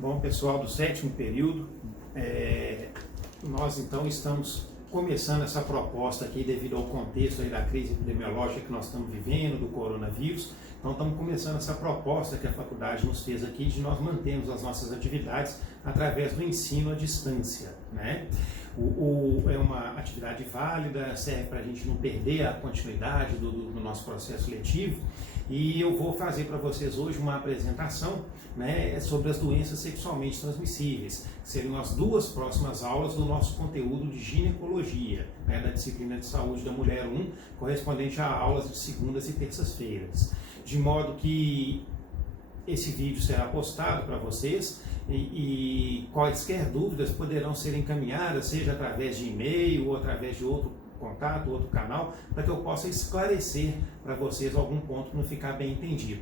Bom, pessoal do sétimo período, nós então estamos começando essa proposta aqui devido ao contexto aí da crise epidemiológica que nós estamos vivendo, do coronavírus. Então estamos começando essa proposta que a faculdade nos fez aqui de nós mantermos as nossas atividades através do ensino à distância, né? É uma atividade válida, serve para a gente não perder a continuidade do nosso processo letivo. E eu vou fazer para vocês hoje uma apresentação, né, sobre as doenças sexualmente transmissíveis, que seriam as duas próximas aulas do nosso conteúdo de ginecologia, né, da disciplina de saúde da mulher 1, correspondente a aulas de segundas e terças-feiras. De modo que esse vídeo será postado para vocês e quaisquer dúvidas poderão ser encaminhadas, seja através de e-mail ou através de outro contato, outro canal, para que eu possa esclarecer para vocês algum ponto que não ficar bem entendido.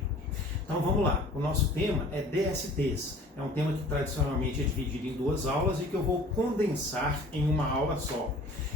Então vamos lá, o nosso tema é DSTs, é um tema que tradicionalmente é dividido em duas aulas e que eu vou condensar em uma aula só.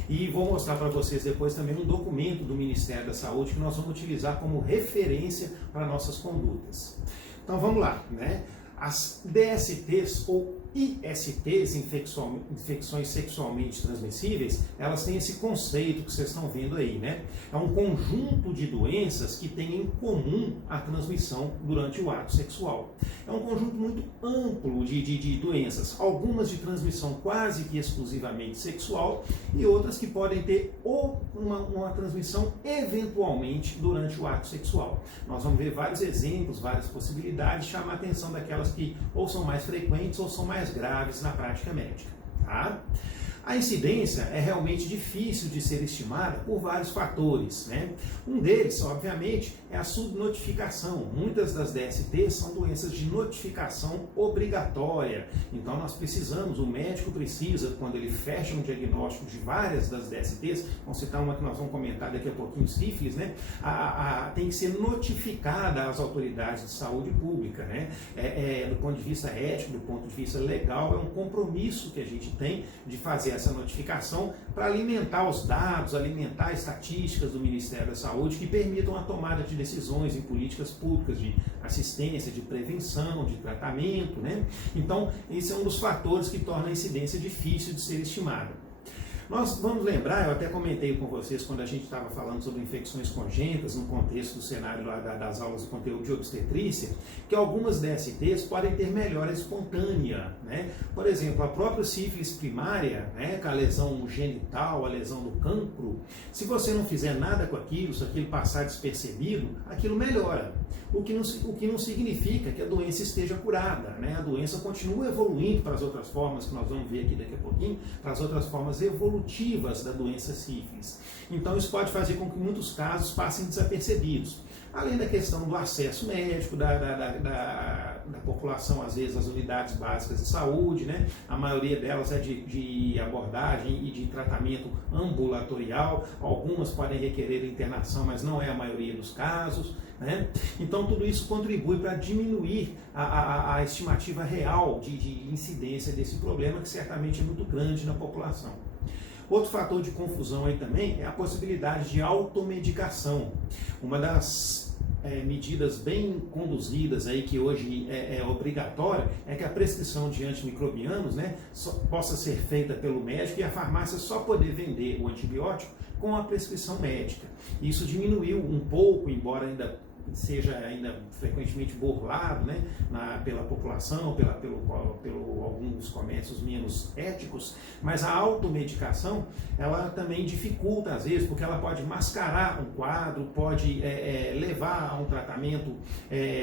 E vou mostrar para vocês depois também um documento do Ministério da Saúde que nós vamos utilizar como referência para nossas condutas. Então vamos lá, né? As DSTs ou ISTs, infecções sexualmente transmissíveis, elas têm esse conceito que vocês estão vendo aí, né? É um conjunto de doenças que têm em comum a transmissão durante o ato sexual. É um conjunto muito amplo de doenças, algumas de transmissão quase que exclusivamente sexual e outras que podem ter uma transmissão eventualmente durante o ato sexual. Nós vamos ver vários exemplos, várias possibilidades, chamar a atenção daquelas que ou são mais frequentes ou são mais graves na prática médica. Tá? A incidência é realmente difícil de ser estimada por vários fatores, né? Um deles, obviamente, é a subnotificação. Muitas das DSTs são doenças de notificação obrigatória. Então nós precisamos, o médico precisa, quando ele fecha um diagnóstico de várias das DSTs, vamos citar uma que nós vamos comentar daqui a pouquinho, sífilis, né? Tem que ser notificada às autoridades de saúde pública, né? Do ponto de vista ético, do ponto de vista legal, é um compromisso que a gente tem de fazer essa notificação para alimentar os dados, alimentar estatísticas do Ministério da Saúde que permitam a tomada de decisões em políticas públicas de assistência, de prevenção, de tratamento, né? Então, esse é um dos fatores que torna a incidência difícil de ser estimada. Nós vamos lembrar, eu até comentei com vocês quando a gente estava falando sobre infecções congênitas, no contexto do cenário lá das aulas do conteúdo de obstetrícia, que algumas DSTs podem ter melhora espontânea, né? Por exemplo, a própria sífilis primária, né, com a lesão genital, a lesão do cancro, se você não fizer nada com aquilo, se aquilo passar despercebido, aquilo melhora. O que não significa que a doença esteja curada, né? A doença continua evoluindo para as outras formas, que nós vamos ver aqui daqui a pouquinho, para as outras formas evolutivas da doença sífilis. Então isso pode fazer com que muitos casos passem desapercebidos. Além da questão do acesso médico, da população, às vezes, às unidades básicas de saúde, né? A maioria delas é de abordagem e de tratamento ambulatorial, algumas podem requerer internação, mas não é a maioria dos casos, né? Então tudo isso contribui para diminuir a estimativa real de incidência desse problema, que certamente é muito grande na população. Outro fator de confusão aí também é a possibilidade de automedicação. Uma das medidas bem conduzidas aí que hoje é obrigatória é que a prescrição de antimicrobianos, né, possa ser feita pelo médico e a farmácia só poder vender o antibiótico com a prescrição médica. Isso diminuiu um pouco, embora ainda seja frequentemente burlado, né, pela população, pelo alguns comércios menos éticos, mas a automedicação, ela também dificulta às vezes, porque ela pode mascarar um quadro, pode levar a um tratamento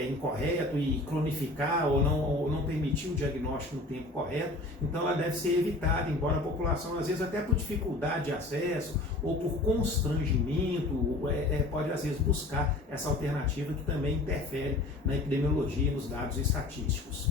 incorreto e cronificar ou não permitir o diagnóstico no tempo correto. Então ela deve ser evitada, embora a população, às vezes até por dificuldade de acesso ou por constrangimento, pode às vezes buscar essa alternativa que também interfere na epidemiologia e nos dados estatísticos.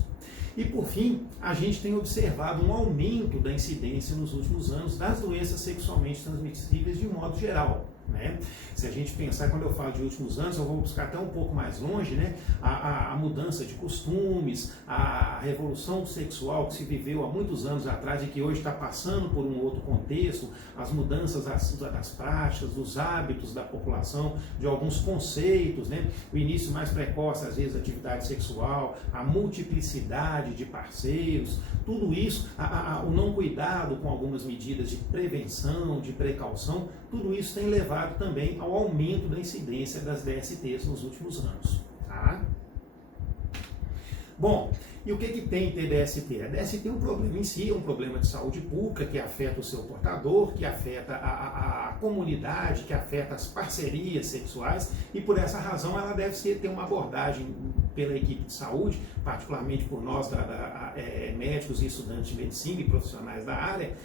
E por fim, a gente tem observado um aumento da incidência nos últimos anos das doenças sexualmente transmissíveis de modo geral. né? Se a gente pensar, quando eu falo de últimos anos, eu vou buscar até um pouco mais longe, né? A mudança de costumes, a revolução sexual que se viveu há muitos anos atrás e que hoje está passando por um outro contexto, as mudanças das práticas, dos hábitos da população, de alguns conceitos, né? O início mais precoce, às vezes, da atividade sexual, a multiplicidade de parceiros, tudo isso, o não cuidado com algumas medidas de prevenção, de precaução, tudo isso tem levado também ao aumento da incidência das DSTs nos últimos anos. Tá? Bom, e o que tem TDST? A DST é um problema em si, é um problema de saúde pública que afeta o seu portador, que afeta a comunidade, que afeta as parcerias sexuais, e por essa razão ela deve ter uma abordagem pela equipe de saúde, particularmente por nós, médicos e estudantes de medicina e profissionais da área,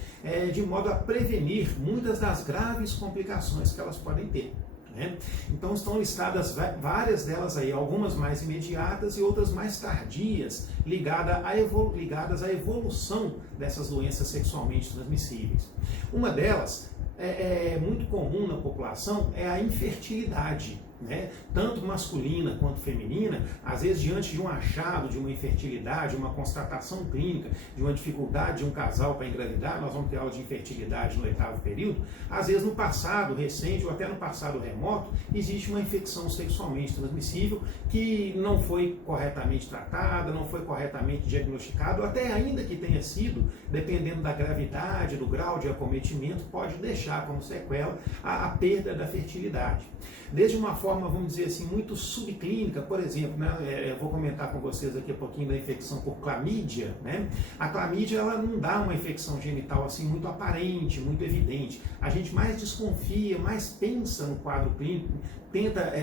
de modo a prevenir muitas das graves complicações que elas podem ter. Né? Então estão listadas várias delas aí, algumas mais imediatas e outras mais tardias, ligadas à evolução dessas doenças sexualmente transmissíveis. Uma delas é muito comum na população, é a infertilidade. Né? Tanto masculina quanto feminina, às vezes diante de um achado de uma infertilidade, uma constatação clínica de uma dificuldade de um casal para engravidar, nós vamos ter aula de infertilidade no 8º período, às vezes no passado recente ou até no passado remoto, existe uma infecção sexualmente transmissível que não foi corretamente tratada, não foi corretamente diagnosticada, ou até ainda que tenha sido, dependendo da gravidade, do grau de acometimento, pode deixar como sequela a perda da fertilidade. Desde uma forma, vamos dizer assim, muito subclínica, por exemplo, né, eu vou comentar com vocês aqui um pouquinho da infecção por clamídia, né? A clamídia, ela não dá uma infecção genital assim muito aparente, muito evidente. A gente mais desconfia, mais pensa no quadro clínico, tenta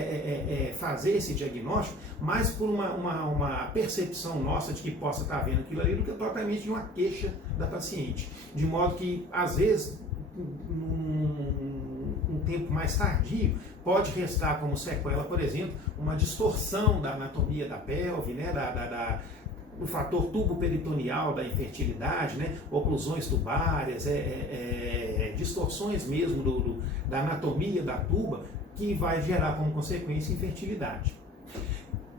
fazer esse diagnóstico mais por uma percepção nossa de que possa estar vendo aquilo ali do que propriamente de uma queixa da paciente. De modo que, às vezes, um tempo mais tardio, pode restar como sequela, por exemplo, uma distorção da anatomia da pelve, né, o fator tubo-peritoneal da infertilidade, né, oclusões tubárias, distorções mesmo da anatomia da tuba, que vai gerar como consequência infertilidade.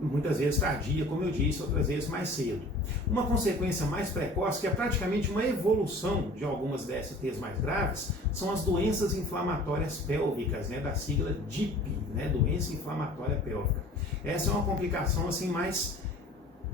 Muitas vezes tardia, como eu disse, outras vezes mais cedo. Uma consequência mais precoce, que é praticamente uma evolução de algumas DSTs mais graves, são as doenças inflamatórias pélvicas, né, da sigla DIP, né, doença inflamatória pélvica. Essa é uma complicação assim mais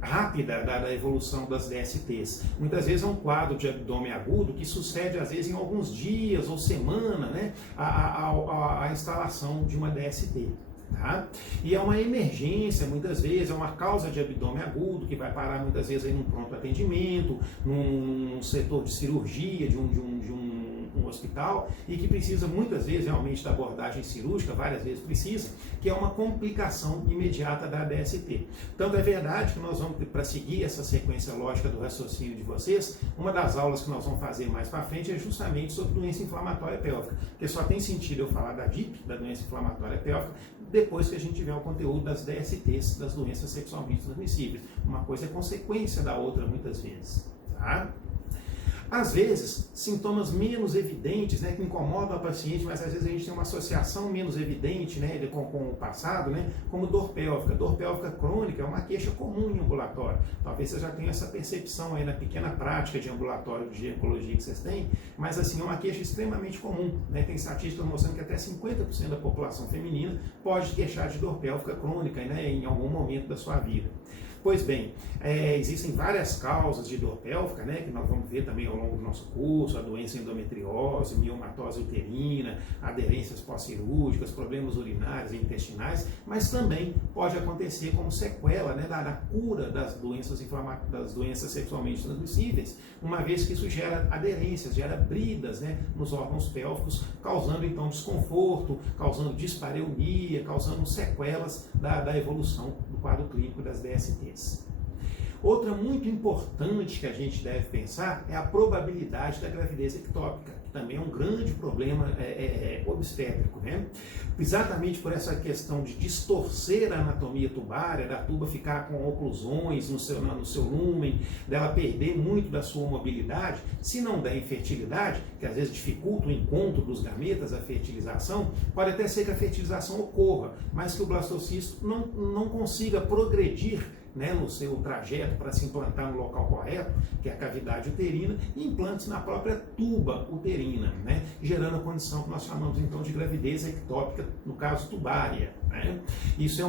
rápida da evolução das DSTs. Muitas vezes é um quadro de abdômen agudo que sucede às vezes em alguns dias ou semana, né, a instalação de uma DST. Tá? E é uma emergência, muitas vezes, é uma causa de abdômen agudo, que vai parar muitas vezes aí num pronto atendimento, num setor de cirurgia de um hospital, e que precisa muitas vezes realmente da abordagem cirúrgica, várias vezes precisa, que é uma complicação imediata da DST. Tanto é verdade que nós vamos, para seguir essa sequência lógica do raciocínio de vocês, uma das aulas que nós vamos fazer mais para frente é justamente sobre doença inflamatória pélvica, porque só tem sentido eu falar da DIP, da doença inflamatória pélvica, depois que a gente tiver o conteúdo das DSTs, das doenças sexualmente transmissíveis. Uma coisa é consequência da outra muitas vezes. Tá? Às vezes, sintomas menos evidentes, né, que incomodam a paciente, mas às vezes a gente tem uma associação menos evidente, né, com o passado, né, como dor pélvica. Dor pélvica crônica é uma queixa comum em ambulatório. Talvez você já tenha essa percepção aí na pequena prática de ambulatório de ginecologia que vocês têm, mas assim, é uma queixa extremamente comum. Né? Tem estatísticas mostrando que até 50% da população feminina pode queixar de dor pélvica crônica, né, em algum momento da sua vida. Pois bem, existem várias causas de dor pélvica, né, que nós vamos ver também ao longo do nosso curso, a doença endometriose, miomatose uterina, aderências pós-cirúrgicas, problemas urinários e intestinais, mas também pode acontecer como sequela, né, da cura das doenças sexualmente transmissíveis, uma vez que isso gera aderências, gera bridas, né, nos órgãos pélvicos, causando então desconforto, causando dispareunia, causando sequelas da evolução do quadro clínico das DSTs. Outra muito importante que a gente deve pensar é a probabilidade da gravidez ectópica, que também é um grande problema obstétrico, né? Exatamente por essa questão de distorcer a anatomia tubária, da tuba ficar com oclusões no seu lúmen, dela perder muito da sua mobilidade, se não der infertilidade, que às vezes dificulta o encontro dos gametas, a fertilização, pode até ser que a fertilização ocorra, mas que o blastocisto não consiga progredir, né, no seu trajeto para se implantar no local correto, que é a cavidade uterina, e implante-se na própria tuba uterina, né, gerando a condição que nós chamamos então de gravidez ectópica, no caso tubária, né. Isso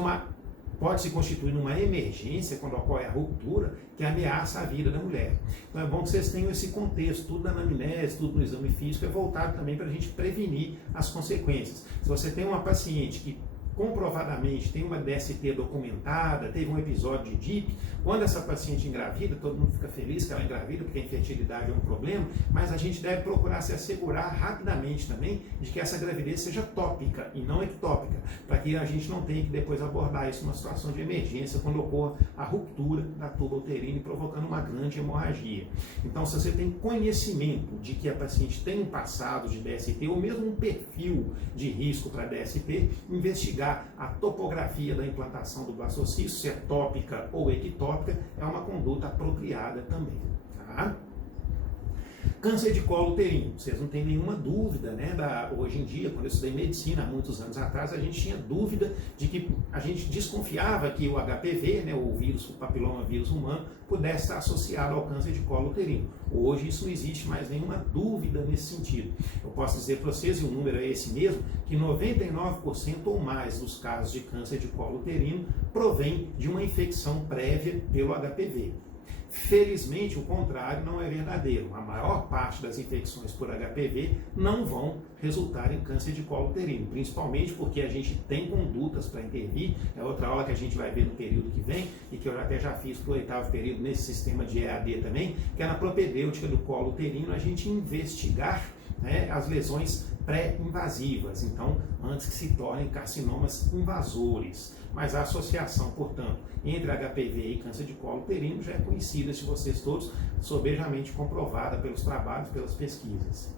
pode se constituir numa emergência quando ocorre a ruptura, que ameaça a vida da mulher. Então é bom que vocês tenham esse contexto, tudo na anamnese, tudo no exame físico, é voltado também para a gente prevenir as consequências. Se você tem uma paciente que comprovadamente tem uma DST documentada, teve um episódio de DIP, quando essa paciente engravida, todo mundo fica feliz que ela engravida, porque a infertilidade é um problema, mas a gente deve procurar se assegurar rapidamente também de que essa gravidez seja tópica e não ectópica, para que a gente não tenha que depois abordar isso numa situação de emergência, quando ocorra a ruptura da tuba uterina, provocando uma grande hemorragia. Então, se você tem conhecimento de que a paciente tem um passado de DST, ou mesmo um perfil de risco para DST, investigar a topografia da implantação do blastocisto, se é tópica ou ectópica, é uma conduta apropriada também. Tá? Câncer de colo uterino, vocês não têm nenhuma dúvida, né? Hoje em dia, quando eu estudei medicina, há muitos anos atrás, a gente tinha dúvida de que a gente desconfiava que o HPV, né, o papiloma vírus humano, pudesse estar associado ao câncer de colo uterino. Hoje isso não existe mais nenhuma dúvida nesse sentido. Eu posso dizer para vocês, e o número é esse mesmo, que 99% ou mais dos casos de câncer de colo uterino provém de uma infecção prévia pelo HPV. Felizmente, o contrário não é verdadeiro. A maior parte das infecções por HPV não vão resultar em câncer de colo uterino, principalmente porque a gente tem condutas para intervir. É outra aula que a gente vai ver no período que vem, e que eu até já fiz para o 8º período nesse sistema de EAD também, que é na propedêutica do colo uterino a gente investigar, né, as lesões pré-invasivas, então antes que se tornem carcinomas invasores. Mas a associação, portanto, entre HPV e câncer de colo uterino já é conhecida de vocês todos, sobejamente comprovada pelos trabalhos, pelas pesquisas.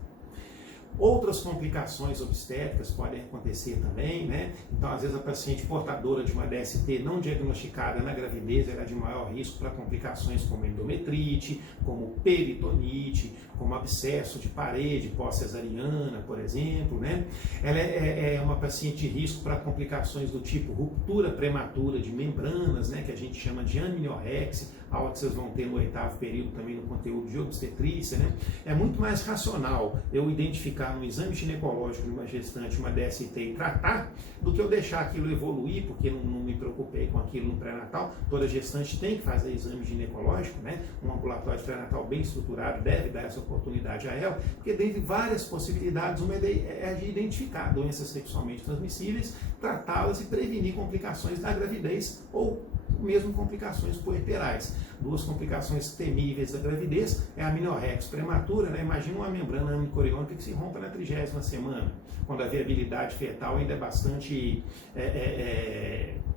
Outras complicações obstétricas podem acontecer também, né? Então, às vezes, a paciente portadora de uma DST não diagnosticada na gravidez, ela é de maior risco para complicações como endometrite, como peritonite, como abscesso de parede pós-cesariana, por exemplo, né? Ela é uma paciente de risco para complicações do tipo ruptura prematura de membranas, né? Que a gente chama de amniorexia, aula que vocês vão ter no 8º período também no conteúdo de obstetrícia, né? É muito mais racional eu identificar no exame ginecológico de uma gestante uma DST e tratar, do que eu deixar aquilo evoluir, porque não me preocupei com aquilo no pré-natal. Toda gestante tem que fazer exame ginecológico, né? Um ambulatório de pré-natal bem estruturado deve dar essa oportunidade a ela, porque dentre várias possibilidades, uma é de identificar doenças sexualmente transmissíveis, tratá-las e prevenir complicações da gravidez ou mesmo complicações puerperais. Duas complicações temíveis da gravidez é a amniorexia prematura, né? Imagina uma membrana amnicoriônica que se rompa na 30ª semana, quando a viabilidade fetal ainda é bastante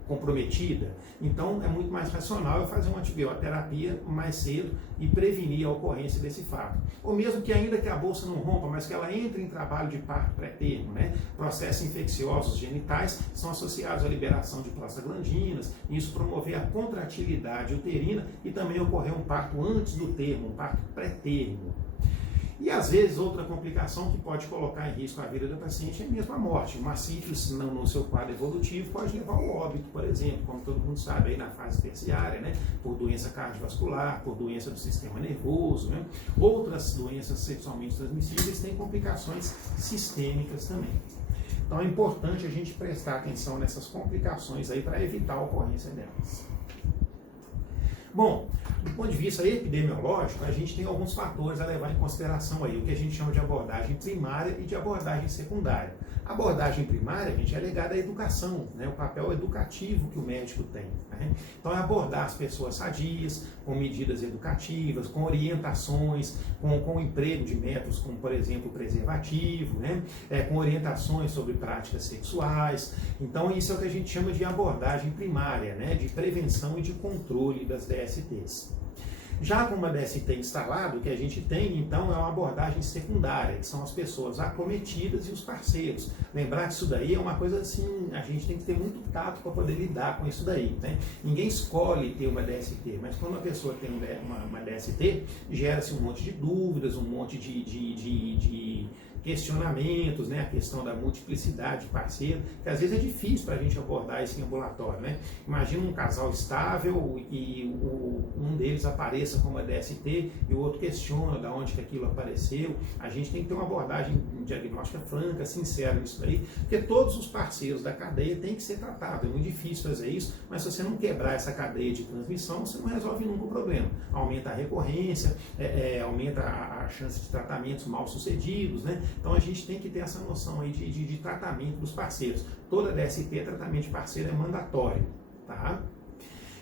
comprometida. Então é muito mais racional eu fazer uma antibioterapia mais cedo e prevenir a ocorrência desse fato. Ou mesmo que ainda que a bolsa não rompa, mas que ela entre em trabalho de parto pré-termo, né? Processos infecciosos genitais são associados à liberação de prostaglandinas, e isso promover a contratilidade uterina e também ocorrer um parto antes do termo, um parto pré-termo. E às vezes outra complicação que pode colocar em risco a vida da paciente é mesmo a morte. Uma sífilis no seu quadro evolutivo pode levar ao óbito, por exemplo, como todo mundo sabe aí na fase terciária, né? Por doença cardiovascular, por doença do sistema nervoso, né? Outras doenças sexualmente transmissíveis têm complicações sistêmicas também. Então é importante a gente prestar atenção nessas complicações aí para evitar a ocorrência delas. Bom, do ponto de vista epidemiológico, a gente tem alguns fatores a levar em consideração aí, o que a gente chama de abordagem primária e de abordagem secundária. A abordagem primária, a gente, é ligada à educação, né? O papel educativo que o médico tem, né? Então é abordar as pessoas sadias, com medidas educativas, com orientações, com o emprego de métodos como, por exemplo, o preservativo, né? Com orientações sobre práticas sexuais. Então isso é o que a gente chama de abordagem primária, né? De prevenção e de controle das DSTs. Já com uma DST instalado, o que a gente tem, então, é uma abordagem secundária, que são as pessoas acometidas e os parceiros. Lembrar que isso daí é uma coisa assim, a gente tem que ter muito tato para poder lidar com isso daí. Né? Ninguém escolhe ter uma DST, mas quando a pessoa tem uma DST, gera-se um monte de dúvidas, um monte de questionamentos, né? A questão da multiplicidade de parceiro, que às vezes é difícil para a gente abordar isso em ambulatório. Né? Imagina um casal estável e um deles apareça com uma DST e o outro questiona de onde que aquilo apareceu. A gente tem que ter uma abordagem diagnóstica franca, sincera nisso daí, porque todos os parceiros da cadeia têm que ser tratados. É muito difícil fazer isso, mas se você não quebrar essa cadeia de transmissão, você não resolve nunca o problema. Aumenta a recorrência, aumenta a chance de tratamentos mal sucedidos, né? Então a gente tem que ter essa noção aí de tratamento dos parceiros. Toda DST, tratamento de parceiro é mandatório, tá?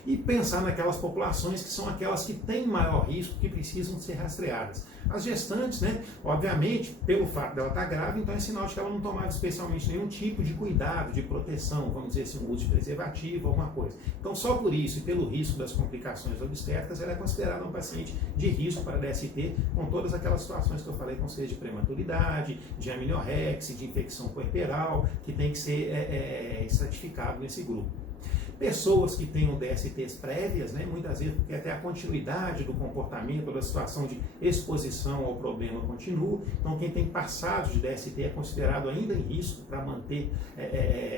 E pensar naquelas populações que são aquelas que têm maior risco, que precisam ser rastreadas. As gestantes, né, obviamente, pelo fato dela estar grávida, então é sinal de que ela não tomava especialmente nenhum tipo de cuidado, de proteção, vamos dizer assim, um uso de preservativo, alguma coisa. Então, só por isso e pelo risco das complicações obstétricas, ela é considerada um paciente de risco para DST, com todas aquelas situações que eu falei, com seja de prematuridade, de amniorexia, de infecção puerperal, que tem que ser estratificado nesse grupo. Pessoas que tenham DSTs prévias, né, muitas vezes porque até a continuidade do comportamento, da situação de exposição ao problema continua. Então, quem tem passado de DST é considerado ainda em risco para manter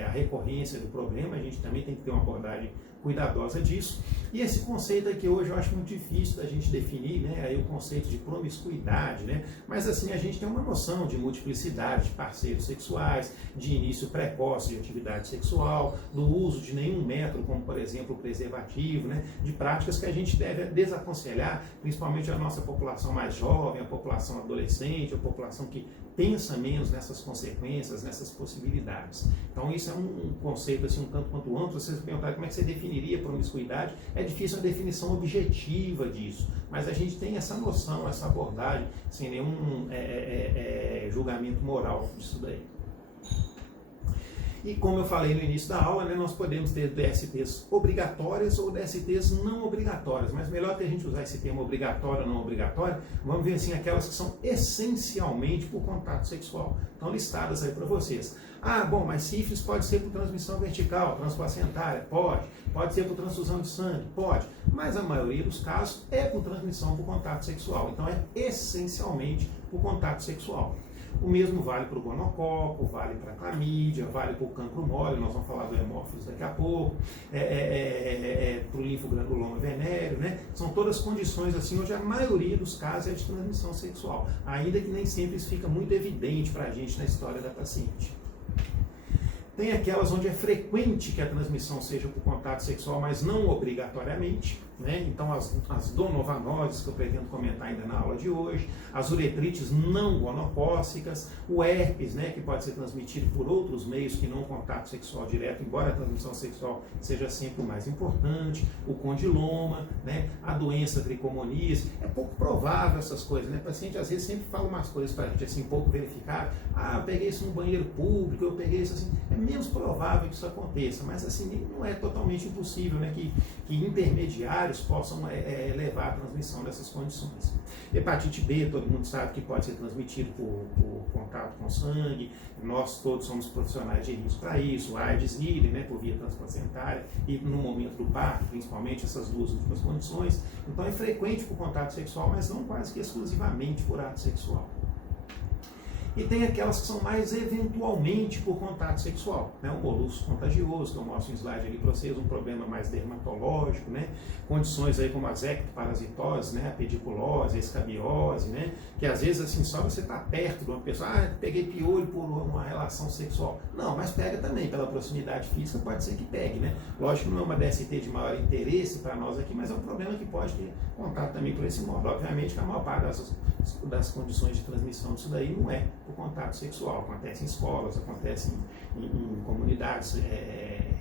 a recorrência do problema. A gente também tem que ter uma abordagem cuidadosa disso. E esse conceito aqui hoje eu acho muito difícil da gente definir, né? Aí o conceito de promiscuidade, né? Mas assim, a gente tem uma noção de multiplicidade de parceiros sexuais, de início precoce de atividade sexual, do uso de nenhum método, como por exemplo o preservativo, né? De práticas que a gente deve desaconselhar, principalmente a nossa população mais jovem, a população adolescente, a população que pensa menos nessas consequências, nessas possibilidades. Então isso é um conceito assim, um tanto quanto amplo. Vocês perguntaram como é que você definiria promiscuidade, é difícil a definição objetiva disso, mas a gente tem essa noção, essa abordagem, sem nenhum julgamento moral disso daí. E como eu falei no início da aula, né, nós podemos ter DSTs obrigatórias ou DSTs não obrigatórias, mas melhor que a gente usar esse termo obrigatório ou não obrigatório, vamos ver assim, aquelas que são essencialmente por contato sexual. Estão listadas aí para vocês. Ah, bom, mas sífilis pode ser por transmissão vertical, transplacentária? Pode. Pode ser por transfusão de sangue? Pode. Mas a maioria dos casos é por transmissão por contato sexual. Então é essencialmente por contato sexual. O mesmo vale para o gonococo, vale para a clamídia, vale para o cancro mole, nós vamos falar do hemófilos daqui a pouco, para o linfogranuloma venéreo, né? São todas condições assim onde a maioria dos casos é de transmissão sexual, ainda que nem sempre isso fica muito evidente para a gente na história da paciente. Tem aquelas onde é frequente que a transmissão seja por contato sexual, mas não obrigatoriamente, né? Então as donovanoses, que eu pretendo comentar ainda na aula de hoje, as uretrites não gonocócicas, o herpes, né, que pode ser transmitido por outros meios que não contato sexual direto, embora a transmissão sexual seja sempre o mais importante, o condiloma, né, a doença tricomoníase. É pouco provável essas coisas, né? O paciente às vezes sempre fala umas coisas para a gente assim, pouco verificado. Ah, eu peguei isso no banheiro público, eu peguei isso assim. É menos provável que isso aconteça, mas assim, não é totalmente impossível, né, que intermediários possam levar à transmissão dessas condições. Hepatite B, todo mundo sabe que pode ser transmitido por contato com sangue, nós todos somos profissionais de risco para isso, AIDS, ILE, né, por via transplacentária, e no momento do parto, principalmente essas duas últimas condições. Então é frequente por contato sexual, mas não quase que exclusivamente por ato sexual. E tem aquelas que são mais eventualmente por contato sexual, né? Um molusco contagioso, que eu mostro um slide ali para vocês, um problema mais dermatológico, né? Condições aí como as ectoparasitoses, né? A pediculose, a escabiose, né? Que às vezes assim, só você está perto de uma pessoa, peguei piolho por uma relação sexual. Não, mas pega também, pela proximidade física pode ser que pegue, né? Lógico que não é uma DST de maior interesse para nós aqui, mas é um problema que pode ter contato também por esse modo. Obviamente que a maior parte das condições de transmissão disso daí não é por contato sexual, acontece em escolas, acontece em comunidades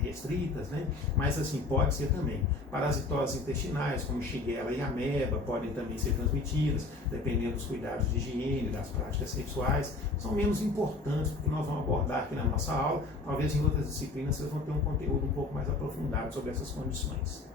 restritas, né? Mas assim, pode ser também. Parasitoses intestinais, como Shigella e ameba, podem também ser transmitidas, dependendo dos cuidados de higiene, das práticas sexuais, são menos importantes, porque nós vamos abordar aqui na nossa aula, talvez em outras disciplinas vocês vão ter um conteúdo um pouco mais aprofundado sobre essas condições.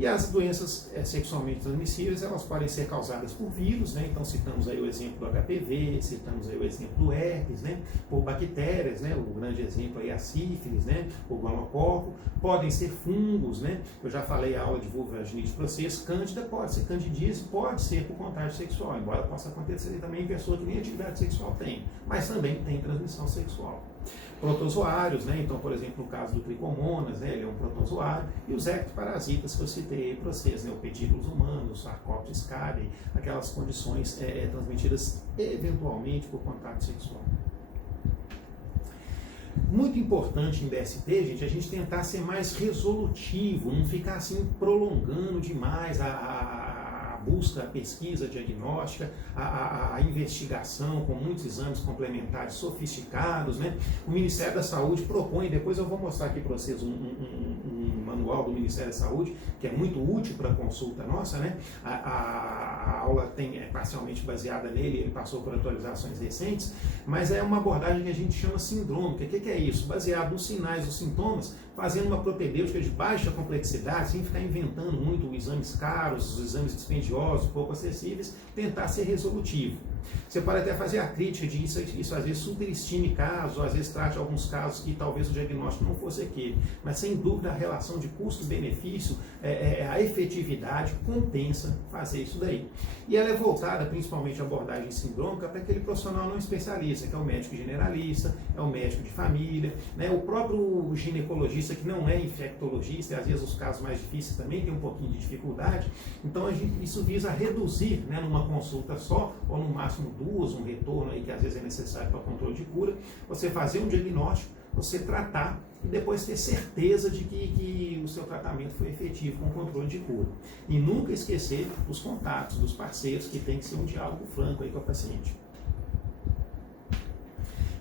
E as doenças sexualmente transmissíveis, elas podem ser causadas por vírus, né? Então citamos aí o exemplo do HPV, citamos aí o exemplo do herpes, né? Por bactérias, né? O grande exemplo aí é a sífilis, né? O gonococo, podem ser fungos, né? Eu já falei a aula de vulvovaginite para vocês, cândida pode ser candidíase, pode ser por contágio sexual, embora possa acontecer também em pessoa que nem atividade sexual tem, mas também tem transmissão sexual. Protozoários, né? Então, por exemplo, no caso do tricomonas, né? Ele é um protozoário, e os ectoparasitas que eu citei para vocês, né? O pedículos humanos, Sarcoptes cari, aquelas condições transmitidas eventualmente por contato sexual. Muito importante em DST, gente, a gente tentar ser mais resolutivo, não ficar assim prolongando demais a busca, a pesquisa diagnóstica, a investigação com muitos exames complementares sofisticados, né? O Ministério da Saúde propõe, depois eu vou mostrar aqui para vocês um manual do Ministério da Saúde, que é muito útil para a consulta nossa, né? A aula é parcialmente baseada nele, ele passou por atualizações recentes, mas é uma abordagem que a gente chama sindrômica. O que é isso? Baseado nos sinais, os sintomas, fazendo uma propedêutica de baixa complexidade, sem ficar inventando muito exames caros, os exames dispendiosos, pouco acessíveis, tentar ser resolutivo. Você pode até fazer a crítica de isso às vezes superestime casos, ou às vezes trate alguns casos que talvez o diagnóstico não fosse aquele, mas sem dúvida a relação de custo-benefício, a efetividade compensa fazer isso daí. E ela é voltada principalmente à abordagem sindrômica para aquele profissional não especialista, que é o médico generalista, é o médico de família, né? O próprio ginecologista que não é infectologista, e às vezes os casos mais difíceis também tem um pouquinho de dificuldade, então isso visa reduzir, né, numa consulta só, ou no máximo duas, um retorno aí que às vezes é necessário para controle de cura, você fazer um diagnóstico, você tratar e depois ter certeza de que o seu tratamento foi efetivo com controle de cura. E nunca esquecer os contatos dos parceiros, que tem que ser um diálogo franco aí com a paciente.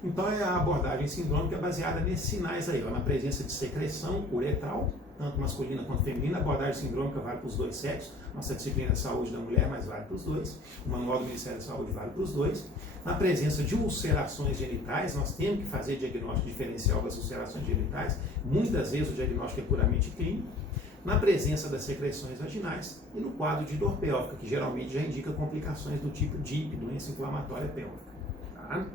Então a abordagem sindrômica é baseada nesses sinais aí, ó, na presença de secreção uretral, tanto masculina quanto feminina. A abordagem sindrômica vale para os dois sexos, nossa disciplina de saúde da mulher, mas vale para os dois. O manual do Ministério da Saúde vale para os dois. Na presença de ulcerações genitais, nós temos que fazer diagnóstico diferencial das ulcerações genitais. Muitas vezes o diagnóstico é puramente clínico. Na presença das secreções vaginais e no quadro de dor pélvica, que geralmente já indica complicações do tipo DIP, doença inflamatória pélvica. Tá?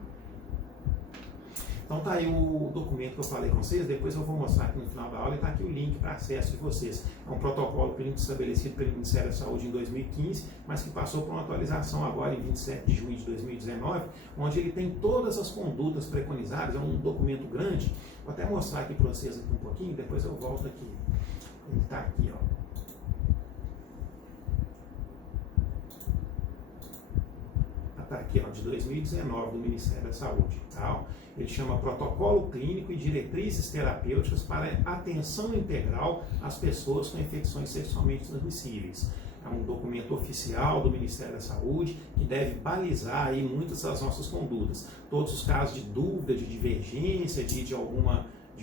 Então tá aí o documento que eu falei com vocês, depois eu vou mostrar aqui no final da aula e tá aqui o link para acesso de vocês. É um protocolo clínico estabelecido pelo Ministério da Saúde em 2015, mas que passou por uma atualização agora em 27 de junho de 2019, onde ele tem todas as condutas preconizadas, é um documento grande. Vou até mostrar aqui para vocês aqui um pouquinho, depois eu volto aqui. Ele está aqui, ó. Está aqui, ó, de 2019, do Ministério da Saúde. Tá? Ele chama Protocolo Clínico e Diretrizes Terapêuticas para Atenção Integral às Pessoas com Infecções Sexualmente Transmissíveis. É um documento oficial do Ministério da Saúde que deve balizar aí muitas das nossas condutas. Todos os casos de dúvida, de divergência, de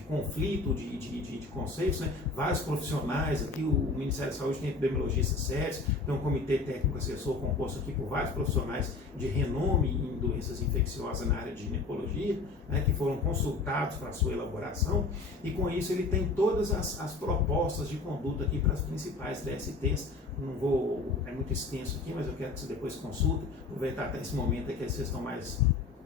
conflito, de conceitos, né? Vários profissionais aqui, o Ministério da Saúde tem epidemiologistas sérios, tem um comitê técnico assessor composto aqui por vários profissionais de renome em doenças infecciosas na área de ginecologia, né? Que foram consultados para a sua elaboração, e com isso ele tem todas as propostas de conduta aqui para as principais DSTs. Não vou, é muito extenso aqui, mas eu quero que você depois consulte, aproveitar até esse momento aqui que vocês estão mais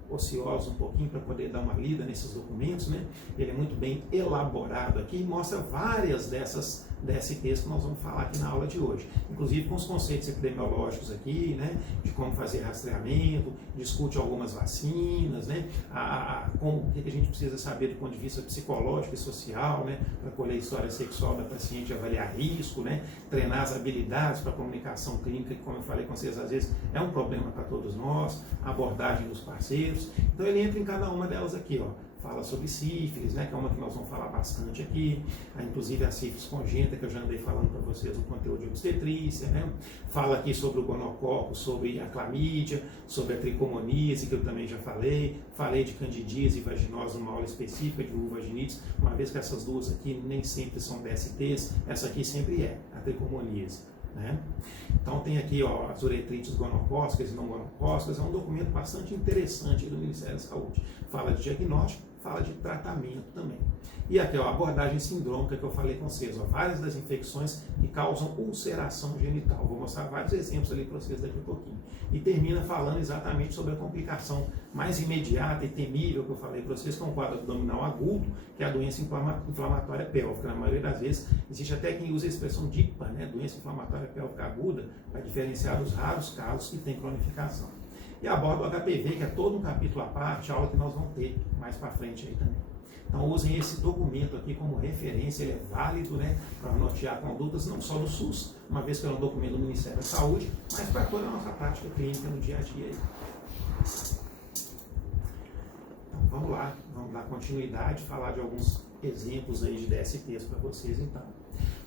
ociosos um pouquinho para poder dar uma lida nesses documentos, né? Ele é muito bem elaborado aqui e mostra várias dessas DSTs que nós vamos falar aqui na aula de hoje, inclusive com os conceitos epidemiológicos aqui, né? De como fazer rastreamento, discute algumas vacinas, né? O que a gente precisa saber do ponto de vista psicológico e social, né? Para colher a história sexual da paciente, avaliar risco, né? Treinar as habilidades para a comunicação clínica, que, como eu falei com vocês, às vezes é um problema para todos nós, a abordagem dos parceiros. Então ele entra em cada uma delas aqui, ó. Fala sobre sífilis, né, que é uma que nós vamos falar bastante aqui, inclusive a sífilis congênita, que eu já andei falando para vocês no conteúdo de obstetrícia, né? Fala aqui sobre o gonococo, sobre a clamídia, sobre a tricomoníase, que eu também já falei de candidíase vaginosa numa aula específica de vulvovaginites, uma vez que essas duas aqui nem sempre são DSTs, essa aqui sempre é a tricomoníase. Né? Então tem aqui, ó, as uretrites gonocócicas e não gonocócicas, é um documento bastante interessante do Ministério da Saúde. Fala de diagnóstico, fala de tratamento também. E aqui, ó, a abordagem sindrômica que eu falei com vocês, ó, várias das infecções que causam ulceração genital. Vou mostrar vários exemplos ali para vocês daqui a pouquinho. E termina falando exatamente sobre a complicação mais imediata e temível que eu falei para vocês, que é um quadro abdominal agudo, que é a doença inflamatória pélvica. Na maioria das vezes, existe até quem usa a expressão DIPA, né, doença inflamatória pélvica aguda, para diferenciar dos raros casos que tem cronificação. E aborda o HPV, que é todo um capítulo à parte, aula que nós vamos ter mais para frente aí também. Então usem esse documento aqui como referência, ele é válido, né, para nortear condutas não só no SUS, uma vez que é um documento do Ministério da Saúde, mas para toda a nossa prática clínica no dia a dia aí. Então vamos dar continuidade, falar de alguns exemplos aí de DSTs para vocês então.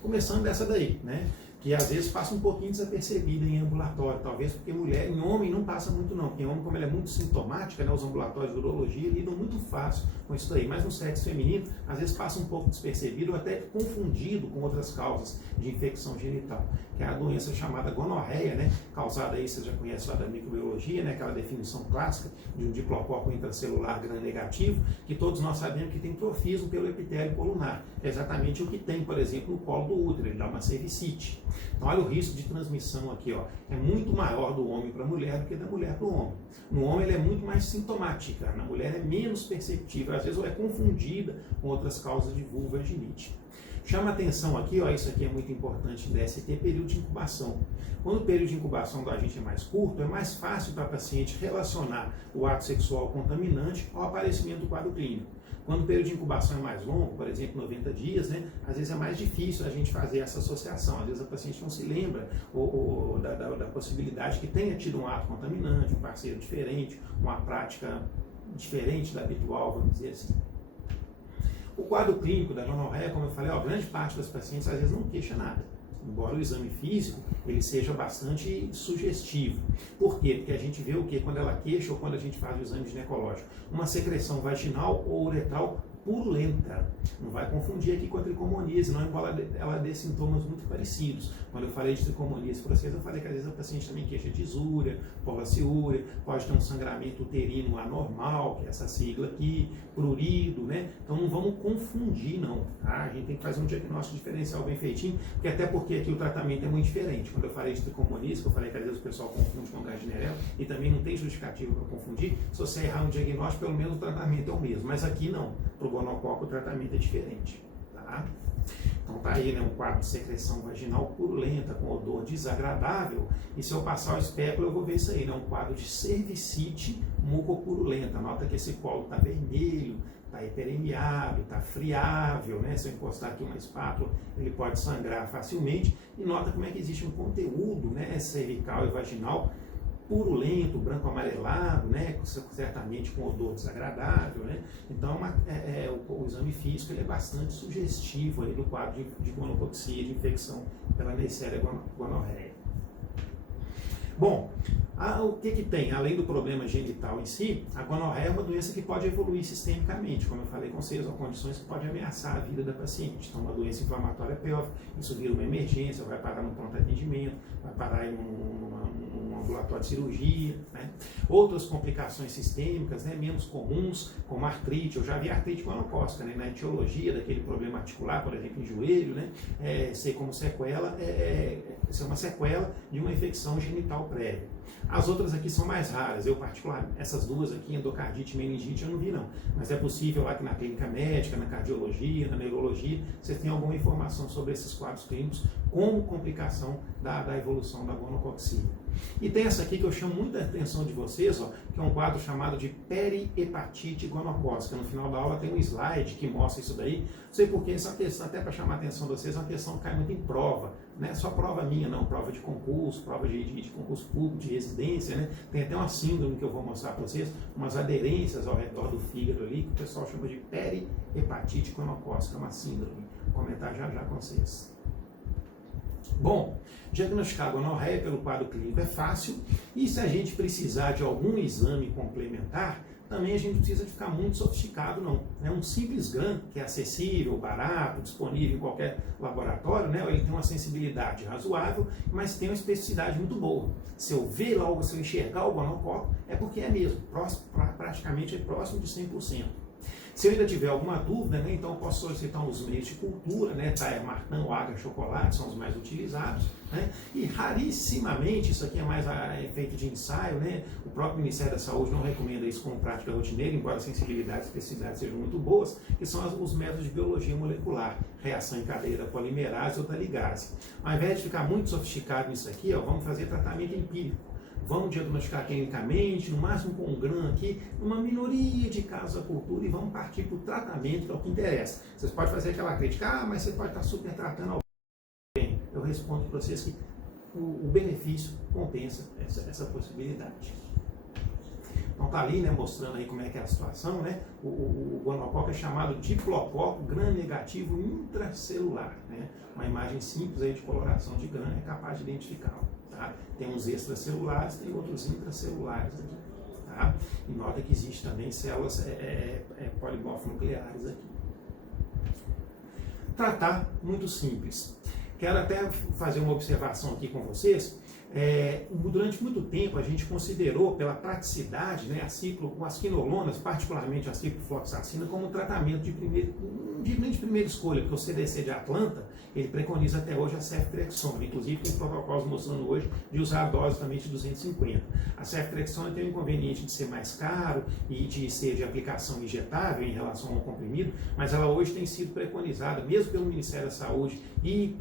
Começando dessa daí, né? Que às vezes passa um pouquinho desapercebida em ambulatório, talvez porque mulher, em homem não passa muito não, porque em homem, como ela é muito sintomática, né, os ambulatórios de urologia lidam muito fácil com isso daí, mas no sexo feminino, às vezes passa um pouco despercebido ou até confundido com outras causas de infecção genital, que é a doença chamada gonorreia, né, causada aí, vocês já conhecem lá da microbiologia, né, aquela definição clássica de um diplococo intracelular gram-negativo, que todos nós sabemos que tem trofismo pelo epitélio colunar, que é exatamente o que tem, por exemplo, no colo do útero, ele dá uma cervicite. Então, olha o risco de transmissão aqui, ó. É muito maior do homem para a mulher do que da mulher para o homem. No homem, ela é muito mais sintomática, na mulher é menos perceptível, às vezes ela é confundida com outras causas de vulvaginite. Chama atenção aqui, ó, isso aqui é muito importante em DST, período de incubação. Quando o período de incubação do agente é mais curto, é mais fácil para a paciente relacionar o ato sexual contaminante ao aparecimento do quadro clínico. Quando o período de incubação é mais longo, por exemplo, 90 dias, né, às vezes é mais difícil a gente fazer essa associação. Às vezes a paciente não se lembra da possibilidade que tenha tido um ato contaminante, um parceiro diferente, uma prática diferente da habitual, vamos dizer assim. O quadro clínico da gonorreia, como eu falei, ó, grande parte das pacientes às vezes não queixa nada. Embora o exame físico ele seja bastante sugestivo. Por quê? Porque a gente vê o quê? Quando ela queixa ou quando a gente faz o exame ginecológico. Uma secreção vaginal ou uretral purulenta. Não vai confundir aqui com a tricomoníase, não, embora ela dê sintomas muito parecidos. Quando eu falei de tricomoníase para vocês, eu falei que às vezes a paciente também queixa de isúria, polaciúria, pode ter um sangramento uterino anormal, que é essa sigla aqui, prurido, né? Então não vamos confundir, não. Tá? A gente tem que fazer um diagnóstico diferencial bem feitinho, até porque aqui o tratamento é muito diferente. Quando eu falei de tricomoníase, eu falei que às vezes o pessoal confunde com Gardnerella e também não tem justificativa para confundir. Se você errar um diagnóstico, pelo menos o tratamento é o mesmo. Mas aqui não. Para o gonococo o tratamento é diferente. Tá? Então tá aí, né, um quadro de secreção vaginal purulenta, com odor desagradável, e se eu passar o espéculo eu vou ver isso aí, né, um quadro de cervicite mucopurulenta. Nota que esse colo está vermelho, está hiperemiado, está friável, né? Se eu encostar aqui uma espátula, ele pode sangrar facilmente, e nota como é que existe um conteúdo, né, cervical e vaginal purulento, branco amarelado, né, certamente com odor desagradável, né? Então o exame físico ele é bastante sugestivo aí do quadro de gonococcía, de infecção pela Neisseria gonorreia. Bom, o que tem? Além do problema genital em si, a gonorreia é uma doença que pode evoluir sistemicamente, como eu falei com vocês, ou condições que podem ameaçar a vida da paciente. Então, uma doença inflamatória pélvica, isso vira uma emergência, vai parar no pronto atendimento, vai parar em um ambulatório de cirurgia, né? Outras complicações sistêmicas, né, menos comuns, como artrite. Eu já vi artrite gonocócica, né, na etiologia daquele problema articular, por exemplo, em joelho, né, ser como sequela, ser uma sequela de uma infecção genital prévia. As outras aqui são mais raras, eu particularmente, essas duas aqui, endocardite e meningite, eu não vi não, mas é possível lá que na clínica médica, na cardiologia, na neurologia, vocês tenham alguma informação sobre esses quadros clínicos como complicação da evolução da gonococcía. E tem essa aqui que eu chamo muita atenção de vocês, ó, que é um quadro chamado de perihepatite gonocócica. No final da aula tem um slide que mostra isso daí. Não sei porquê, essa questão, até para chamar a atenção de vocês, é uma questão que cai muito em prova. Não é só prova minha, não, prova de concurso, prova de concurso público, de residência, né? Tem até uma síndrome que eu vou mostrar para vocês, umas aderências ao redor do fígado ali, que o pessoal chama de perihepatite gonocócica, uma síndrome. Vou comentar já com vocês. Bom, diagnosticar a gonorreia pelo quadro clínico é fácil, e se a gente precisar de algum exame complementar, também a gente não precisa de ficar muito sofisticado, não. É um simples GRAM, que é acessível, barato, disponível em qualquer laboratório, né? Ele tem uma sensibilidade razoável, mas tem uma especificidade muito boa. Se eu ver logo, se eu enxergar o gonococo, é porque é mesmo, praticamente é próximo de 100%. Se eu ainda tiver alguma dúvida, né, então eu posso solicitar os meios de cultura, né, Thaia Martã, o Agra Chocolate, são os mais utilizados, né, e rarissimamente, isso aqui é mais efeito de ensaio, né, o próprio Ministério da Saúde não recomenda isso como prática rotineira, embora a sensibilidade e especificidade sejam muito boas, que são os métodos de biologia molecular, reação em cadeia da polimerase ou da ligase. Ao invés de ficar muito sofisticado nisso aqui, ó, vamos fazer tratamento empírico. Vamos diagnosticar clinicamente, no máximo com um GRAM aqui, uma minoria de casos da cultura e vamos partir para o tratamento, que é o que interessa. Vocês podem fazer aquela crítica, mas você pode estar super tratando alguém. Eu respondo para vocês que o benefício compensa essa possibilidade. Então tá ali, né, mostrando aí como é que é a situação, né? O gonococo é chamado de diplococo gram-negativo intracelular, né? Uma imagem simples aí de coloração de gram é capaz de identificá-lo, tá? Tem uns extracelulares, tem outros intracelulares aqui, tá? E nota que existe também células polimorfonucleares aqui. Tratar, muito simples. Quero até fazer uma observação aqui com vocês. Durante muito tempo a gente considerou pela praticidade, né, as quinolonas, particularmente a ciprofloxacina, como um tratamento de primeira escolha, porque o CDC de Atlanta ele preconiza até hoje a ceftriaxona, inclusive tem protocolos mostrando hoje de usar a dose também de 250. A ceftriaxona tem o inconveniente de ser mais caro e de ser de aplicação injetável em relação ao comprimido, mas ela hoje tem sido preconizada, mesmo pelo Ministério da Saúde e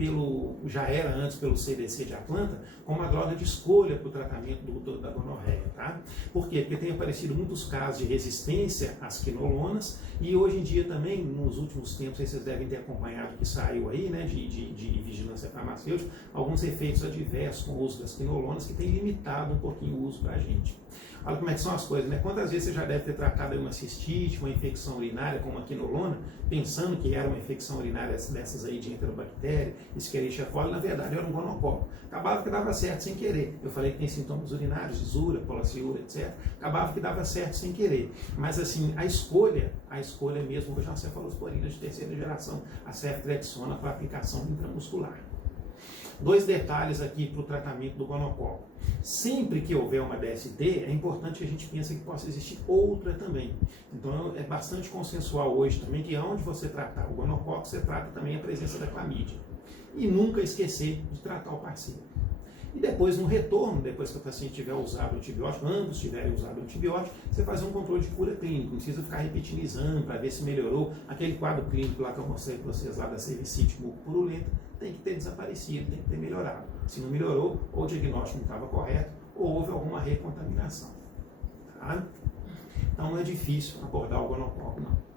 já era antes pelo CDC de Atlanta, como uma droga de escolha para o tratamento da gonorreia, tá? Por quê? Porque tem aparecido muitos casos de resistência às quinolonas e hoje em dia também, nos últimos tempos, vocês devem ter acompanhado que saiu aí, né, de vigilância farmacêutica, alguns efeitos adversos com o uso das quinolonas que tem limitado um pouquinho o uso para a gente. Olha como é que são as coisas, né? Quantas vezes você já deve ter tratado uma cistite, uma infecção urinária com uma quinolona, pensando que era uma infecção urinária dessas aí de enterobactéria, Escherichia coli, na verdade era um gonococo. Acabava que dava certo sem querer. Eu falei que tem sintomas urinários, zura, polaciúria, etc. Acabava que dava certo sem querer. Mas assim, a escolha mesmo hoje é uma cefalosporina de terceira geração, a ceftriaxona para aplicação intramuscular. 2 detalhes aqui para o tratamento do gonococo. Sempre que houver uma DST, é importante que a gente pense que possa existir outra também. Então é bastante consensual hoje também que onde você tratar o gonococo, você trata também a presença da clamídia. E nunca esquecer de tratar o parceiro. E depois, no retorno, depois que o paciente tiver usado o antibiótico, ambos tiverem usado o antibiótico, você faz um controle de cura clínica. Não precisa ficar repetindo exame para ver se melhorou. Aquele quadro clínico lá que eu mostrei para vocês lá da cervicite mucopurulenta, tem que ter desaparecido, tem que ter melhorado. Se não melhorou, ou o diagnóstico não estava correto, ou houve alguma recontaminação. Tá? Então não é difícil abordar o gonococo, não.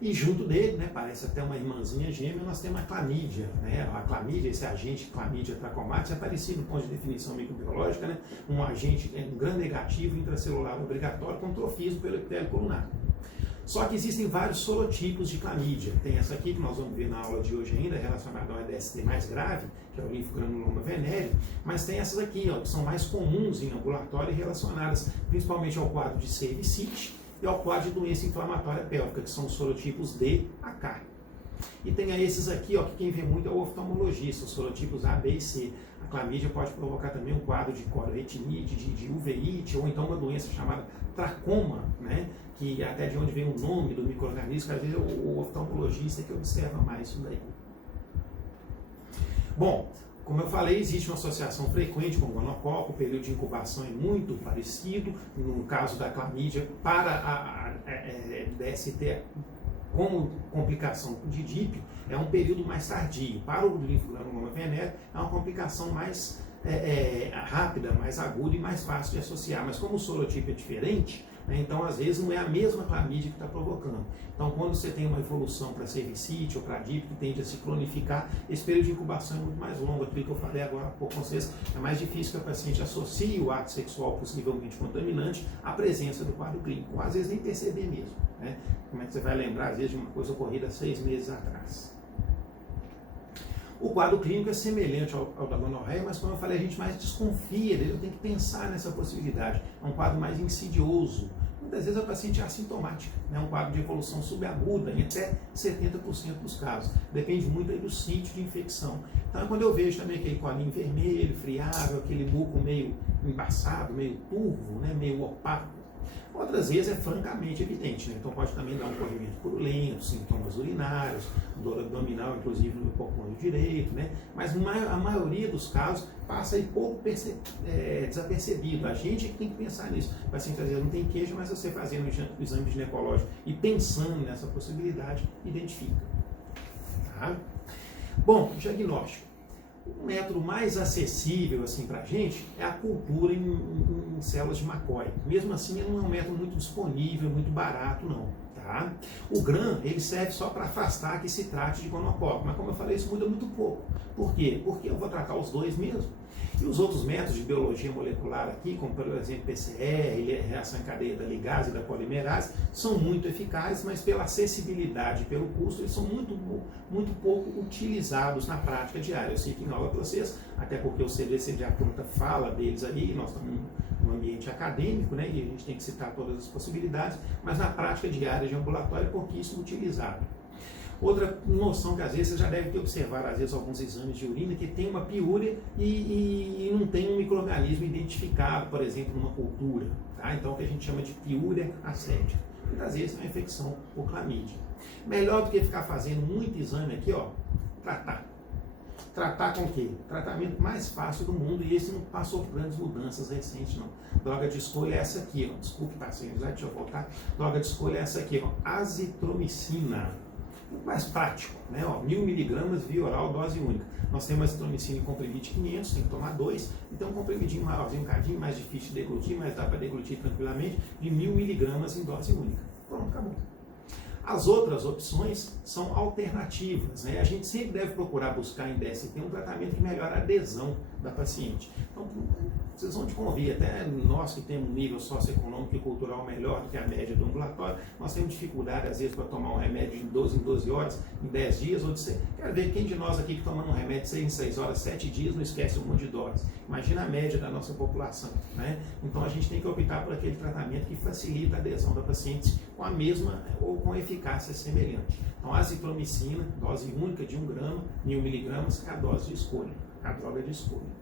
E junto dele, né, parece até uma irmãzinha gêmea, nós temos a clamídia. Né? A clamídia, esse agente Chlamydia trachomatis, é parecido do ponto de definição microbiológica, né? Um agente gram-negativo intracelular obrigatório com trofismo pelo epitélio colunar. Só que existem vários sorotipos de clamídia. Tem essa aqui que nós vamos ver na aula de hoje ainda, relacionada ao DST mais grave, que é o linfogranuloma venéreo, mas tem essas aqui, ó, que são mais comuns em ambulatório e relacionadas principalmente ao quadro de cervicite e ao quadro de doença inflamatória pélvica, que são os sorotipos D a K. E tem esses aqui, ó, que quem vê muito é o oftalmologista, os sorotipos A, B e C. A clamídia pode provocar também um quadro de cororetinite, de uveíte, ou então uma doença chamada tracoma, né? Que até de onde vem o nome do micro-organismo, às vezes é o oftalmologista que observa mais isso daí. Bom, como eu falei, existe uma associação frequente com o gonococo, o período de incubação é muito parecido, no caso da clamídia, para a DST como complicação de DIP, é um período mais tardio. Para o linfogranuloma venéreo, é uma complicação mais rápida, mais aguda e mais fácil de associar. Mas como o sorotipo é diferente, né, então às vezes não é a mesma clamídia que está provocando. Então quando você tem uma evolução para cervicite ou para DIP, que tende a se cronificar, esse período de incubação é muito mais longo. Aquilo que eu falei agora há pouco com vocês, é mais difícil que o paciente associe o ato sexual possivelmente contaminante à presença do quadro clínico, ou às vezes nem perceber mesmo. Né? Como é que você vai lembrar, às vezes, de uma coisa ocorrida 6 meses atrás? O quadro clínico é semelhante ao da gonorreia, mas como eu falei, a gente mais desconfia dele, tem que pensar nessa possibilidade. É um quadro mais insidioso. Muitas vezes a paciente é assintomática, né? Um quadro de evolução subaguda em até 70% dos casos. Depende muito aí do sítio de infecção. Então, quando eu vejo também aquele colinho vermelho, friável, aquele muco meio embaçado, meio turvo, né? Meio opaco, Outras vezes é francamente evidente, né? Então pode também dar um corrimento purulento, sintomas urinários, dor abdominal, inclusive no hipocôndrio direito, né? Mas a maioria dos casos passa aí pouco desapercebido. A gente é que tem que pensar nisso. O paciente às vezes não tem queixa, mas você fazendo o exame ginecológico e pensando nessa possibilidade, identifica. Tá? Bom, diagnóstico. O método mais acessível assim, para a gente é a cultura em células de McCoy. Mesmo assim, ele não é um método muito disponível, muito barato, não. Tá? O GRAM ele serve só para afastar que se trate de gonococo, mas como eu falei, isso muda muito pouco. Por quê? Porque eu vou tratar os dois mesmo. E os outros métodos de biologia molecular aqui, como por exemplo PCR, reação em cadeia da ligase e da polimerase, são muito eficazes, mas pela acessibilidade e pelo custo, eles são muito pouco utilizados na prática diária. Eu sei que em aula para vocês, até porque o CVC de Aponta fala deles aí, nós estamos num ambiente acadêmico, né, e a gente tem que citar todas as possibilidades, mas na prática diária de ambulatório é pouquíssimo utilizado. Outra noção que às vezes você já deve ter observado, às vezes, alguns exames de urina que tem uma piúria e não tem um micro-organismo identificado, por exemplo, numa cultura. Tá? Então, o que a gente chama de piúria ascética. Muitas vezes é uma infecção por clamídia. Melhor do que ficar fazendo muito exame aqui, ó, tratar. Tratar com o quê? Tratamento mais fácil do mundo, e esse não passou por grandes mudanças recentes, não. Droga de escolha é essa aqui, ó. Desculpe, paciente, deixa eu voltar. Droga de escolha é essa aqui, ó. Azitromicina. Muito mais prático, né? 1000 mg via oral, dose única. Nós temos azitromicina em comprimido de 500, tem que tomar 2, então um comprimidinho maiorzinho, um cadinho mais difícil de deglutir, mas dá para deglutir tranquilamente, de 1000 mg em dose única. Pronto, acabou. As outras opções são alternativas, né? A gente sempre deve procurar buscar em DST um tratamento que melhore a adesão da paciente. Então, vocês vão te convir, até nós que temos um nível socioeconômico e cultural melhor do que a média do ambulatório, nós temos dificuldade, às vezes, para tomar um remédio de 12 em 12 horas, em 10 dias, ou de ser... Quero ver quem de nós aqui que tomando um remédio de 6 em 6 horas, 7 dias, não esquece um monte de doses. Imagina a média da nossa população, né? Então, a gente tem que optar por aquele tratamento que facilita a adesão da paciente com a mesma ou com eficácia semelhante. Então, azitromicina, dose única de 1 grama, 1000 mg, é a dose de escolha, a droga de escolha.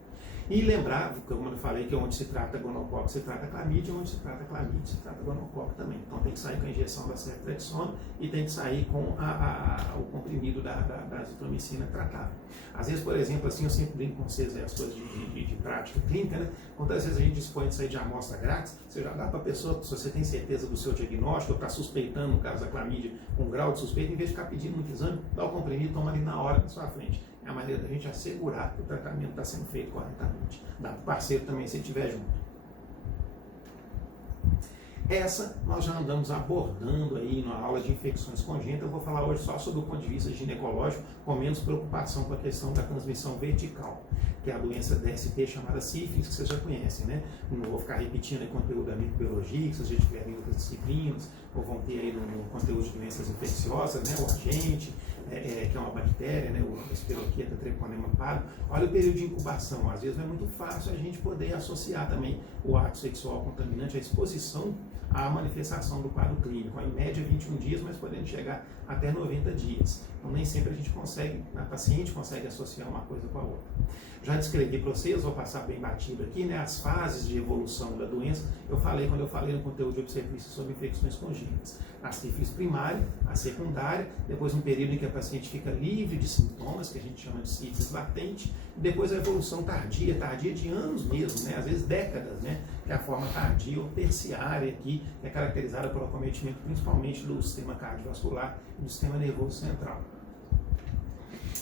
E lembrar, como eu falei, que onde se trata gonococo, se trata clamídia, onde se trata clamídia, se trata gonococo também. Então tem que sair com a injeção da ceftriaxona e tem que sair com o comprimido da azitromicina tratável. Às vezes, por exemplo, assim, eu sempre brinco com vocês as coisas de prática clínica, né? Quantas vezes a gente dispõe de sair de amostra grátis, você já dá para a pessoa, se você tem certeza do seu diagnóstico, ou está suspeitando, no caso da clamídia, um grau de suspeita, em vez de ficar pedindo muito exame, dá o comprimido, toma ali na hora, na sua frente. É a maneira da gente assegurar que o tratamento está sendo feito corretamente. Dá para o parceiro também, se estiver junto. Essa nós já andamos abordando aí na aula de infecções congênitas. Eu vou falar hoje só sobre o ponto de vista ginecológico, com menos preocupação com a questão da transmissão vertical, que é a doença DST chamada sífilis, que vocês já conhecem, né? Não vou ficar repetindo o conteúdo da microbiologia, que vocês já tiverem em outras disciplinas, ou vão ter aí no conteúdo de doenças infecciosas, né? O agente, que é uma bactéria, né? O Espiroqueta treponema pardo. Olha o período de incubação. Às vezes não é muito fácil a gente poder associar também o ato sexual contaminante à exposição à manifestação do quadro clínico. Em média 21 dias, mas podendo chegar até 90 dias. Então nem sempre a gente consegue, a paciente consegue associar uma coisa com a outra. Já descrevi para vocês, vou passar bem batido aqui, né, as fases de evolução da doença. Quando eu falei no conteúdo de obstetrícia sobre infecções congênitas. A sífilis primária, a secundária, depois um período em que a paciente fica livre de sintomas, que a gente chama de sífilis latente, e depois a evolução tardia de anos mesmo, né, às vezes décadas, né, que é a forma tardia ou terciária aqui, que é caracterizada por acometimento principalmente do sistema cardiovascular e do sistema nervoso central.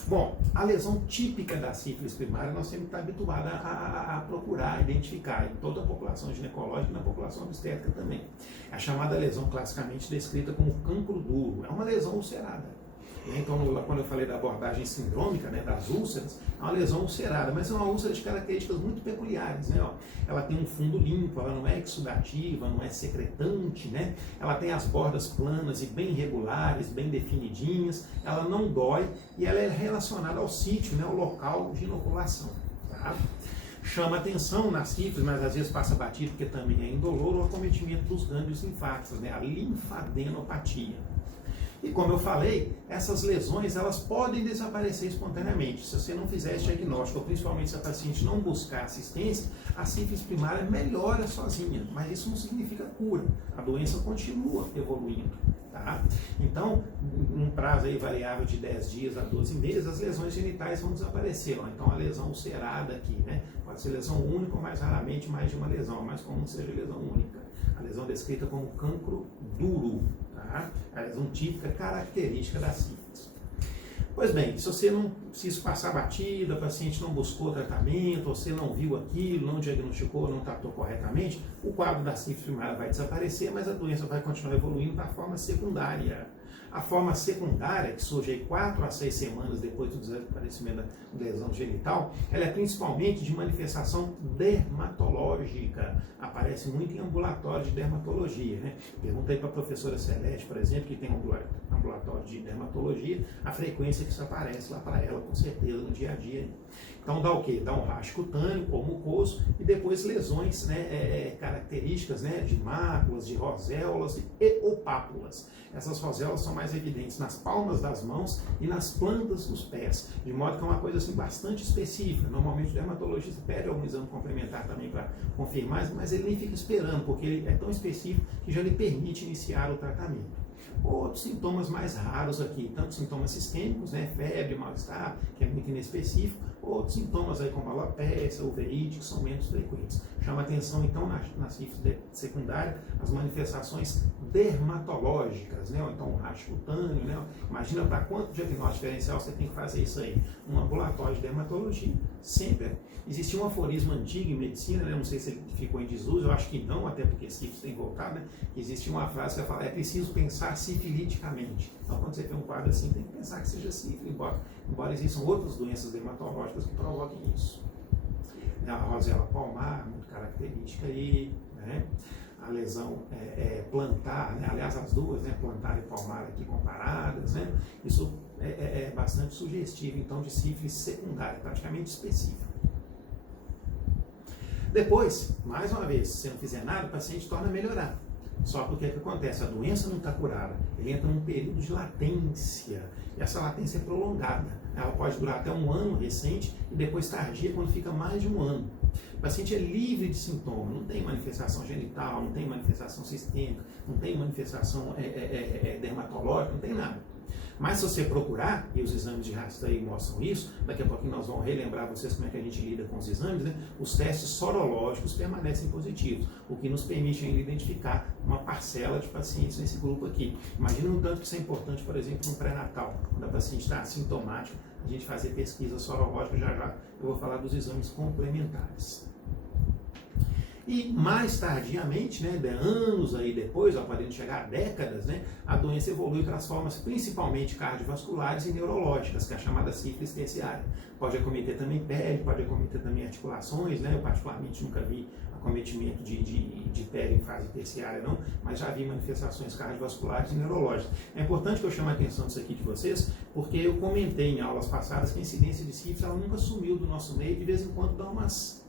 Bom, a lesão típica da sífilis primária nós temos que estar habituados a procurar, a identificar em toda a população ginecológica e na população obstétrica também. É a chamada lesão classicamente descrita como cancro duro, é uma lesão ulcerada. Então, quando eu falei da abordagem sindrômica, né, das úlceras, é uma lesão ulcerada, mas é uma úlcera de características muito peculiares, né? Ela tem um fundo limpo, ela não é exudativa, não é secretante, né? Ela tem as bordas planas e bem regulares, bem definidinhas, ela não dói e ela é relacionada ao sítio, né, ao local de inoculação. Tá? Chama atenção na sífilis, mas às vezes passa batido porque também é indolor, o acometimento dos gânglios linfáticos, né, a linfadenopatia. E como eu falei, essas lesões elas podem desaparecer espontaneamente. Se você não fizer esse diagnóstico, ou principalmente se a paciente não buscar assistência, a sífilis primária melhora sozinha, mas isso não significa cura. A doença continua evoluindo. Tá? Então, num prazo aí variável de 10 dias a 12 meses, as lesões genitais vão desaparecer. Então, a lesão ulcerada aqui, né? Pode ser lesão única ou mais raramente mais de uma lesão, mais comum seja lesão única. A lesão descrita como cancro duro, tá? A lesão típica característica da sífilis. Pois bem, se isso passar batida, o paciente não buscou tratamento, você não viu aquilo, não diagnosticou, não tratou corretamente, o quadro da sífilis primária vai desaparecer, mas a doença vai continuar evoluindo para a forma secundária. A forma secundária, que surge aí 4 a 6 semanas depois do desaparecimento da lesão genital, ela é principalmente de manifestação dermatológica. Aparece muito em ambulatório de dermatologia, né? Pergunta aí para a professora Celeste, por exemplo, que tem um ambulatório de dermatologia, a frequência que isso aparece lá para ela, com certeza, no dia a dia. Então dá o quê? Dá um rastro cutâneo ou mucoso e depois lesões, né, características, né, de máculas, de roséolas e ou pápulas. Essas roséolas são mais evidentes nas palmas das mãos e nas plantas dos pés, de modo que é uma coisa assim, bastante específica. Normalmente o dermatologista pede algum exame complementar também para confirmar, mas ele nem fica esperando, porque ele é tão específico que já lhe permite iniciar o tratamento. Outros sintomas mais raros aqui, tanto sintomas sistêmicos, né, febre, mal-estar, que é muito inespecífico, outros sintomas aí como alopecia, uveíte, que são menos frequentes. Chama atenção então na sífilis secundária as manifestações dermatológicas, né, ou então um rastro cutâneo, né? Imagina para quanto diagnóstico diferencial você tem que fazer isso aí. Um ambulatório de dermatologia, sempre. Existia um aforismo antigo em medicina, né? Não sei se ele ficou em desuso, eu acho que não, até porque sífilis tem voltado, né? Existia uma frase que vai falar, é preciso pensar sifiliticamente. Então, quando você tem um quadro assim, tem que pensar que seja sífilis, embora existam outras doenças dermatológicas que provoquem isso. A roséola palmar, muito característica aí, né? A lesão plantar, né? Aliás, as duas, né? Plantar e palmar aqui comparadas, né? Isso é bastante sugestivo, então, de sífilis secundária, praticamente específica. Depois, mais uma vez, se você não fizer nada, o paciente torna a melhorar. Só porque o que acontece? A doença não está curada, ele entra num período de latência, e essa latência é prolongada. Ela pode durar até um ano recente e depois tardia quando fica mais de um ano. O paciente é livre de sintoma, não tem manifestação genital, não tem manifestação sistêmica, não tem manifestação dermatológica, não tem nada. Mas se você procurar, e os exames de rastreio mostram isso, daqui a pouquinho nós vamos relembrar vocês como é que a gente lida com os exames, né? Os testes sorológicos permanecem positivos, o que nos permite ainda identificar uma parcela de pacientes nesse grupo aqui. Imagina um tanto que isso é importante, por exemplo, no pré-natal, quando a paciente está assintomática, a gente fazer pesquisa sorológica, já eu vou falar dos exames complementares. E mais tardiamente, né, anos aí depois, podendo chegar a décadas, né, a doença evolui para as formas principalmente cardiovasculares e neurológicas, que é a chamada sífilis terciária. Pode acometer também pele, pode acometer também articulações, né, eu particularmente nunca vi acometimento de pele em fase terciária não, mas já vi manifestações cardiovasculares e neurológicas. É importante que eu chame a atenção disso aqui de vocês, porque eu comentei em aulas passadas que a incidência de sífilis ela nunca sumiu do nosso meio, de vez em quando dá uns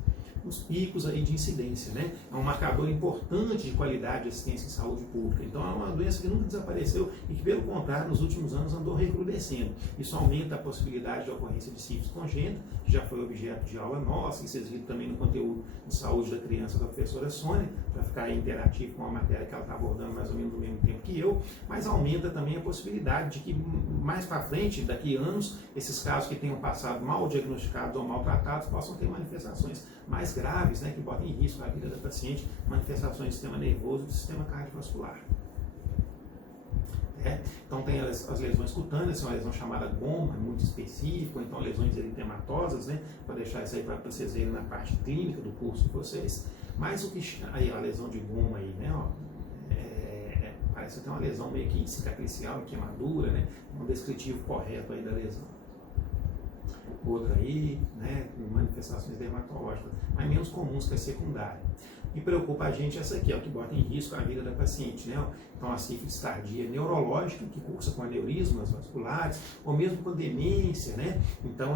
picos aí de incidência, né? É um marcador importante de qualidade de assistência em saúde pública. Então é uma doença que nunca desapareceu e que, pelo contrário, nos últimos anos andou recrudescendo. Isso aumenta a possibilidade de ocorrência de sífilis congênita, que já foi objeto de aula nossa, e vocês viram também no conteúdo de saúde da criança da professora Sônia, para ficar interativo com a matéria que ela está abordando mais ou menos no mesmo tempo que eu, mas aumenta também a possibilidade de que mais para frente, daqui a anos, esses casos que tenham passado mal diagnosticados ou maltratados possam ter manifestações mais graves, né, que botem em risco a vida da paciente, manifestações do sistema nervoso e do sistema cardiovascular. Então tem as lesões cutâneas, é uma lesão chamada goma, muito específica, ou então lesões eritematosas, né, para deixar isso aí para vocês verem na parte clínica do curso de vocês. Mas o que aí a lesão de goma aí, né, ó, parece ter uma lesão meio que cicatricial, queimadura, né, um descritivo correto aí da lesão. Outra aí, né, manifestações dermatológicas, mas menos comuns que a secundária. E preocupa a gente essa aqui, ó, que bota em risco a vida da paciente, né? Então, a sífilis tardia neurológica, que cursa com aneurismas vasculares, ou mesmo com demência, né? Então,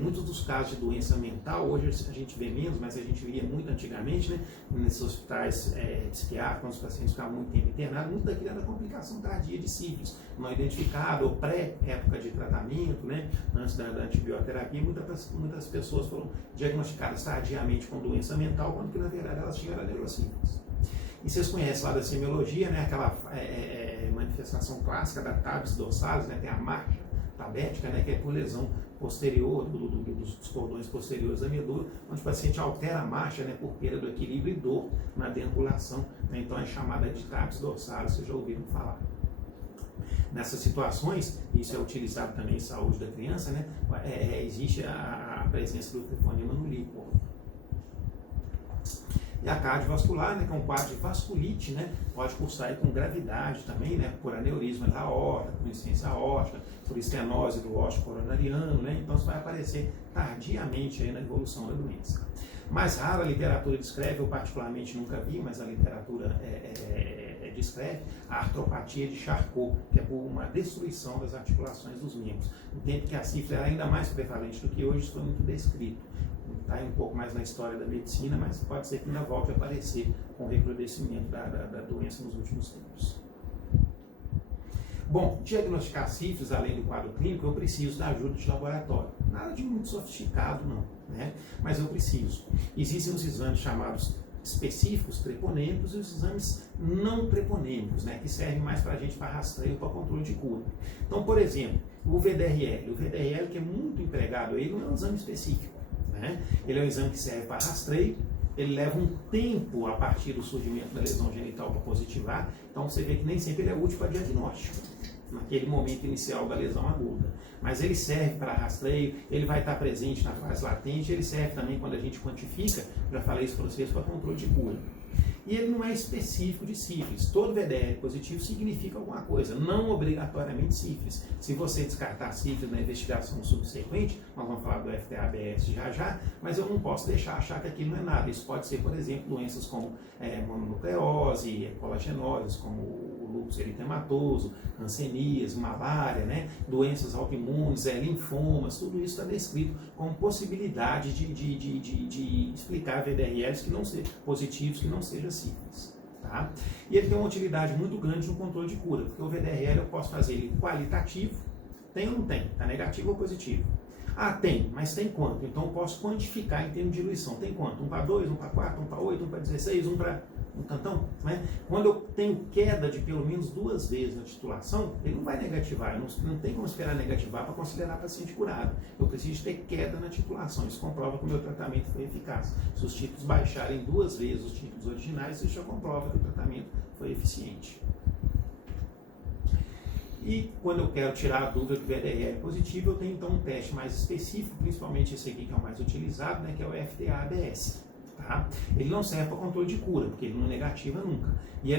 muitos dos casos de doença mental, hoje a gente vê menos, mas a gente via muito antigamente, né? Nesses hospitais psiquiátricos, quando os pacientes ficavam muito tempo internados, muito daquilo era complicação tardia de sífilis, não identificada, ou pré-época de tratamento, né? Antes da antibioterapia, muitas pessoas foram diagnosticadas tardiamente com doença mental, quando que, na verdade, elas tinham neurosífilis. E vocês conhecem lá da semiologia, né, aquela manifestação clássica da tabes dorsalis, né, tem a marcha tabética, né, que é por lesão posterior dos cordões posteriores da medula, onde o paciente altera a marcha, né, por perda do equilíbrio e dor na deambulação, né, então é chamada de tabes dorsalis, vocês já ouviram falar. Nessas situações, isso é utilizado também em saúde da criança, né, existe a presença do treponema no líquor. E a cardiovascular, né, que é um quadro de vasculite, né, pode cursar aí com gravidade também, né, por aneurisma da aorta, por insuficiência aórtica, por estenose do ósseo coronariano, né, então isso vai aparecer tardiamente aí na evolução da doença. Mais raro a literatura descreve, eu particularmente nunca vi, mas a literatura descreve a artropatia de Charcot, que é por uma destruição das articulações dos membros. No tempo que a sífilis era ainda mais prevalente do que hoje, isso foi muito descrito. Está um pouco mais na história da medicina, mas pode ser que ainda volte a aparecer com o recrudescimento da doença nos últimos tempos. Bom, diagnosticar sífilis, além do quadro clínico, eu preciso da ajuda de laboratório. Nada de muito sofisticado, não, né? Mas eu preciso. Existem os exames chamados específicos, treponêmicos, e os exames não treponêmicos, né, que servem mais para a gente para rastreio, para controle de cura. Então, por exemplo, o VDRL que é muito empregado, ele não é um exame específico, né? Ele é um exame que serve para rastreio, ele leva um tempo a partir do surgimento da lesão genital para positivar, então você vê que nem sempre ele é útil para diagnóstico, naquele momento inicial da lesão aguda. Mas ele serve para rastreio, ele vai estar presente na fase latente, ele serve também quando a gente quantifica, já falei isso para vocês, para controle de cura. E ele não é específico de sífilis. Todo VDR positivo significa alguma coisa, não obrigatoriamente sífilis. Se você descartar sífilis na investigação subsequente, nós vamos falar do FTA-ABS já, mas eu não posso deixar achar que aquilo não é nada. Isso pode ser, por exemplo, doenças como mononucleose, colagenoses, como o lúpus eritematoso, hanseníase, malária, né? Doenças autoimunes, linfomas, tudo isso está descrito como possibilidade de explicar VDRLs que não sejam positivos, que não sejam sífilis. Tá? E ele tem uma utilidade muito grande no controle de cura, porque o VDRL eu posso fazer ele qualitativo, tem ou não tem? Está negativo ou positivo? Ah, tem, mas tem quanto? Então eu posso quantificar em termos de diluição. Tem quanto? 1 para 2, 1 para 4, 1 para 8, 1 para 16, 1 para um tantão? Né? Quando eu tenho queda de pelo menos 2 vezes na titulação, ele não vai negativar. Não tem como esperar negativar para considerar paciente curado. Eu preciso ter queda na titulação. Isso comprova que o meu tratamento foi eficaz. Se os títulos baixarem 2 vezes os títulos originais, isso já comprova que o tratamento foi eficiente. E quando eu quero tirar a dúvida do VDR positivo, eu tenho então um teste mais específico, principalmente esse aqui que é o mais utilizado, né, que é o FTA-ABS. Tá? Ele não serve para controle de cura, porque ele não negativa nunca.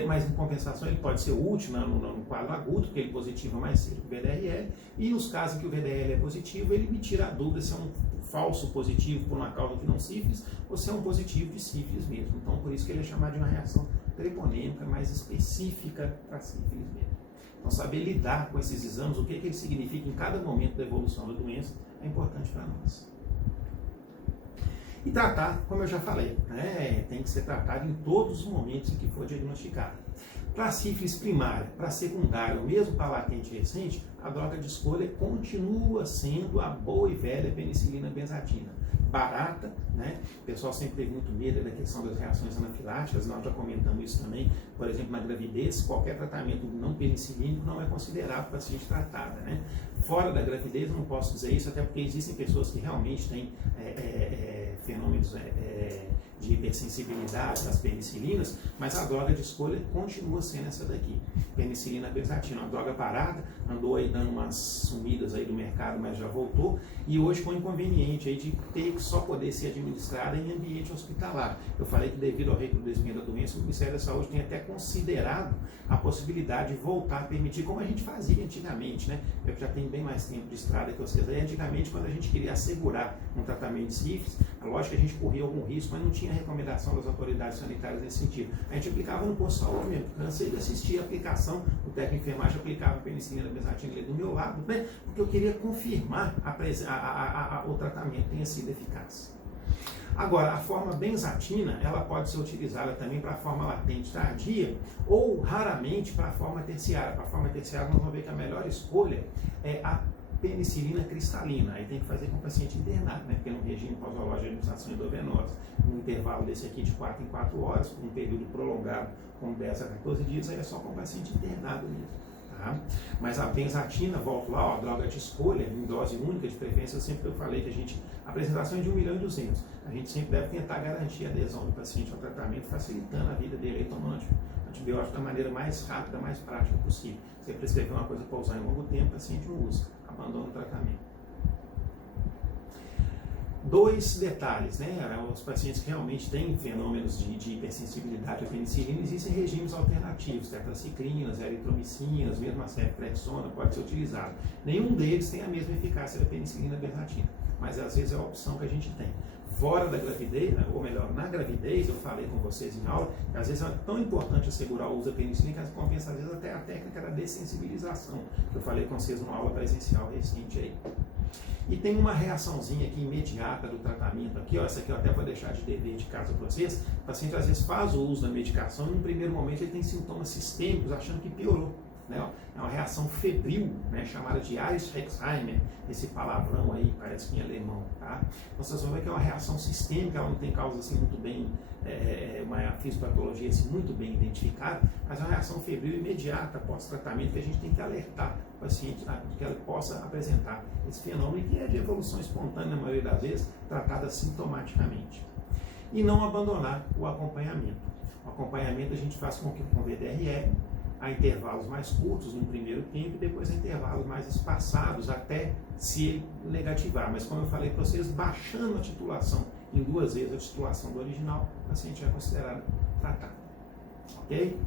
Mas em compensação ele pode ser útil no quadro agudo, porque ele positiva mais cedo que o VDRL, e nos casos em que o VDRL é positivo, ele me tira a dúvida se é um falso positivo por uma causa que não sífilis, ou se é um positivo de sífilis mesmo. Então por isso que ele é chamado de uma reação treponêmica mais específica para sífilis mesmo. Então, saber lidar com esses exames, o que ele significa em cada momento da evolução da doença, é importante para nós. E tratar, como eu já falei, né, tem que ser tratado em todos os momentos em que for diagnosticado. Para a sífilis primária, para a secundária, ou mesmo para a latente recente, a droga de escolha continua sendo a boa e velha penicilina benzatina. Barata, né? O pessoal sempre teve muito medo da questão das reações anafiláticas, nós já comentamos isso também, por exemplo, na gravidez, qualquer tratamento não penicilínico não é considerado paciente tratada, né? Fora da gravidez, eu não posso dizer isso, até porque existem pessoas que realmente têm fenômenos de hipersensibilidade às penicilinas, mas a droga de escolha continua sendo essa daqui. penicilina benzatina, uma droga parada, andou aí dando umas sumidas aí do mercado, mas já voltou, e hoje com o inconveniente aí de ter que só poder ser administrada em ambiente hospitalar. Eu falei que devido ao recrudescimento da doença, o Ministério da Saúde tem até considerado a possibilidade de voltar a permitir, como a gente fazia antigamente, né? Eu já tenho bem mais tempo de estrada que vocês aí. Antigamente, quando a gente queria assegurar um tratamento de sífilis, é lógico que a gente corria algum risco, mas não tinha recomendação das autoridades sanitárias nesse sentido. A gente aplicava no posto de saúde mesmo. Cansei de assistir a aplicação, o técnico de enfermagem aplicava a penicilina benzatina ali do meu lado, né? Porque eu queria confirmar o tratamento tenha sido eficaz. Agora, a forma benzatina, ela pode ser utilizada também para a forma latente tardia ou, raramente, para a forma terciária. Para a forma terciária, nós vamos ver que a melhor escolha é a penicilina cristalina. Aí tem que fazer com o paciente internado, né? Porque no regime posológico de administração endovenosa, no intervalo desse aqui de 4 em 4 horas, por um período prolongado, como 10 a 14 dias, aí é só com o paciente internado mesmo. Tá? Mas a benzatina, volto lá, ó, droga de escolha, em dose única, de preferência, sempre que eu falei que a apresentação é de 1.200.000. A gente sempre deve tentar garantir a adesão do paciente ao tratamento, facilitando a vida dele aí, tomando antibiótico da maneira mais rápida, mais prática possível. Se você prescrever uma coisa para usar em longo tempo, o paciente não usa, abandona o tratamento. 2 detalhes, né? Os pacientes que realmente têm fenômenos de hipersensibilidade à penicilina, existem regimes alternativos, tetraciclinas, eritromicinas, mesmo a ceftriaxona pode ser utilizado. Nenhum deles tem a mesma eficácia da penicilina benzatina, mas às vezes é a opção que a gente tem. Fora da gravidez, ou melhor, na gravidez, eu falei com vocês em aula, que às vezes é tão importante assegurar o uso da penicilina que compensa às vezes até a técnica da dessensibilização, que eu falei com vocês numa aula presencial recente aí. E tem uma reaçãozinha aqui imediata do tratamento aqui, ó, essa aqui eu até vou deixar de dever de casa para vocês. O paciente às vezes faz o uso da medicação e no primeiro momento ele tem sintomas sistêmicos achando que piorou. Né? É uma reação febril, né, chamada de Eisrechsheimer, esse palavrão aí, parece que em alemão. Tá? Então vocês vão ver que é uma reação sistêmica, ela não tem causa assim muito bem, uma fisiopatologia assim, muito bem identificada, mas é uma reação febril imediata após tratamento que a gente tem que alertar o paciente de que ela possa apresentar esse fenômeno que é de evolução espontânea, na maioria das vezes, tratada sintomaticamente. E não abandonar o acompanhamento. O acompanhamento a gente faz com VDRE, a intervalos mais curtos no primeiro tempo e depois a intervalos mais espaçados até se ele negativar. Mas como eu falei para vocês, baixando a titulação em 2 vezes a titulação do original, o paciente é considerado tratado. Ok?